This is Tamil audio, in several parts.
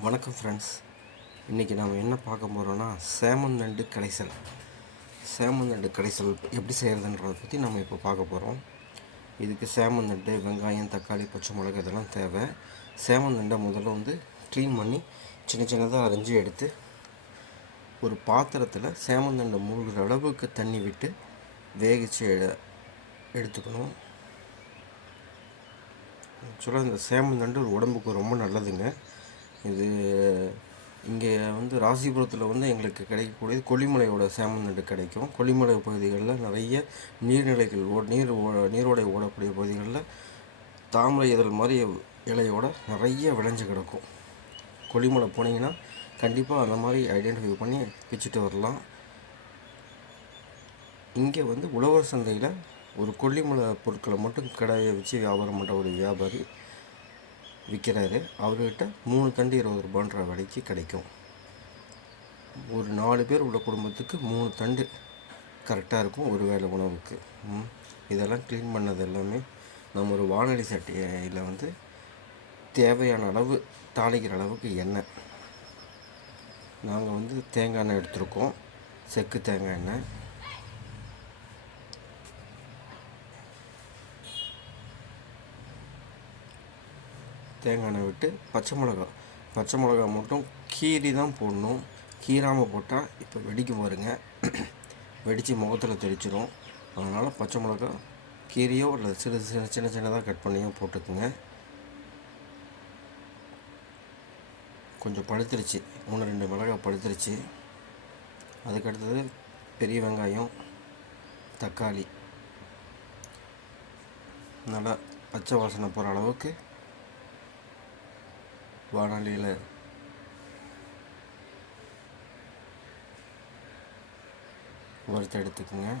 வணக்கம் ஃப்ரெண்ட்ஸ் இன்றைக்கி நாம் என்ன பார்க்க போகிறோன்னா சேமன் நண்டு கடைசல் சேமன் நண்டு கடைசல் எப்படி செய்கிறதுன்றதை பற்றி நம்ம இப்போ பார்க்க போகிறோம் இதுக்கு சேமன் நண்டு வெங்காயம் தக்காளி பச்சை மிளகு இதெல்லாம் தேவை. சேமன் நண்டை முதல்ல வந்து க்ளீன் பண்ணி சின்ன சின்னதாக அரைஞ்சி எடுத்து ஒரு பாத்திரத்தில் சேமன் நண்டை மூழ்கிற அளவுக்கு தண்ணி விட்டு வேகிச்சு எடு- எடுத்துக்கணும். ஆக்சுவலாக இந்த சேமன் நண்டு ஒரு உடம்புக்கு ரொம்ப நல்லதுங்க. இது இங்கே வந்து ராசிபுரத்தில் வந்து எங்களுக்கு கிடைக்கக்கூடியது கொல்லிமலையோட சேமன் நண்டு கிடைக்கும். கொல்லிமலை பகுதிகளில் நிறைய நீர்நிலைகள் ஓ நீர் ஓ நீரோடை ஓடக்கூடிய பகுதிகளில் தாமரை இதழ் மாதிரி இலையோட நிறைய விளைஞ்சு கிடக்கும். கொல்லிமலை போனீங்கன்னா கண்டிப்பாக அந்த மாதிரி ஐடென்டிஃபை பண்ணி பிச்சுட்டு வரலாம். இங்கே வந்து உழவர் சந்தையில் ஒரு கொல்லிமலை பொருட்களை மட்டும் கடையை வச்சு வியாபாரம் பண்ணுற ஒரு வியாபாரி விற்கிறாரு. அவர்கிட்ட மூணு தண்டு இருபது ரூபான்ற விலைக்கு கிடைக்கும். ஒரு நாலு பேர் உள்ள குடும்பத்துக்கு மூணு தண்டு கரெக்டாக இருக்கும் ஒரு வேளை உணவுக்கு. இதெல்லாம் க்ளீன் பண்ணது எல்லாமே நம்ம ஒரு வானொலி சட்டியில் வந்து தேவையான அளவு தாளிக்கிற அளவுக்கு எண்ணெய். நாங்கள் வந்து தேங்காய் எண்ணெய் எடுத்திருக்கோம். செக்கு தேங்காய் எண்ணெய். தேங்காய் எண்ணெய் விட்டு பச்சை மிளகா. பச்சை மிளகா மட்டும் கீறி தான் போடணும். கீறாமல் போட்டால் இப்போ வெடிக்கும் பாருங்க. வெடித்து முகத்தில் தெளிச்சிடும் அதனால் பச்சை மிளகா கீரியோ இல்லை சிறு சின்ன சின்ன சின்னதாக கட் பண்ணியோ போட்டுக்குங்க. கொஞ்சம் பழுத்துருச்சு. மூணு ரெண்டு மிளகாய் பழுத்துருச்சு. அதுக்கடுத்தது பெரிய வெங்காயம் தக்காளி. நல்லா பச்சை வாசனை போகிற அளவுக்கு வானொலியில். வறுத்து எடுத்துக்கோங்க.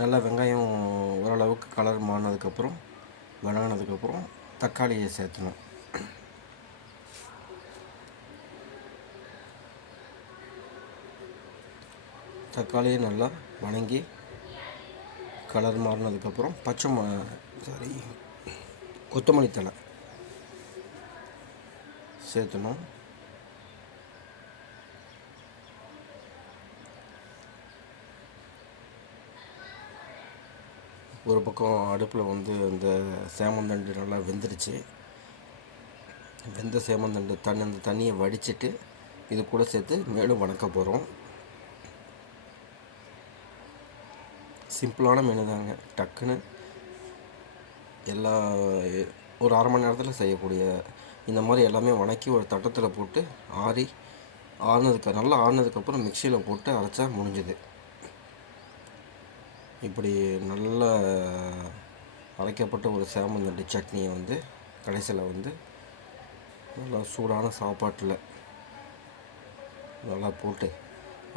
நல்லா வெங்காயம் ஓரளவுக்கு கலர் மாறினதுக்கப்புறம் வணங்கினதுக்கப்புறம் தக்காளியை சேர்த்தணும் தக்காளியை நல்லா வணங்கி கலர் மாறினதுக்கப்புறம் பச்சை சாரி கொத்தமல்லி தலை சேர்த்தணும் ஒரு பக்கம் அடுப்பில் வந்து அந்த சேமந்தண்டு நல்லா வெந்துருச்சு. வெந்த சேமந்தண்டு தண்ணி அந்த தண்ணியை வடிச்சிட்டு இது கூட சேர்த்து மேலும் வணக்க போகிறோம் சிம்பிளான மெனு தாங்க டக்குன்னு எல்லா ஒரு அரை மணி நேரத்தில் செய்யக்கூடிய இந்த மாதிரி எல்லாமே வணக்கி ஒரு தட்டத்தில் போட்டு ஆறி ஆறுனதுக்கு நல்லா ஆறுனதுக்கப்புறம் மிக்சியில் போட்டு அரைச்சா முடிஞ்சுது. இப்படி நல்ல அரைக்கப்பட்ட ஒரு சேமந்தண்டி சட்னியை வந்து கடைசியில் வந்து நல்லா சூடான சாப்பாட்டில் நல்லா போட்டு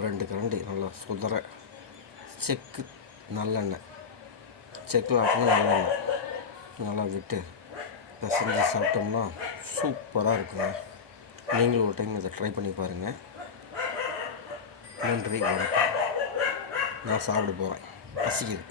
ரெண்டு கரண்டி நல்லா சுதற செக்கு நல்லெண்ணெய் செக்கில் ஆட்டினா நல்லெண்ணெய். நல்லா விட்டு பிசைஞ்சு சாப்பிட்டோம்னா சூப்பராக இருக்குங்க. நீங்களும் ஒரு டைம் இதை ட்ரை பண்ணி பாருங்கள் நன்றி வணக்கம். நான் சாப்பிட போகிறேன் பசிக்குது.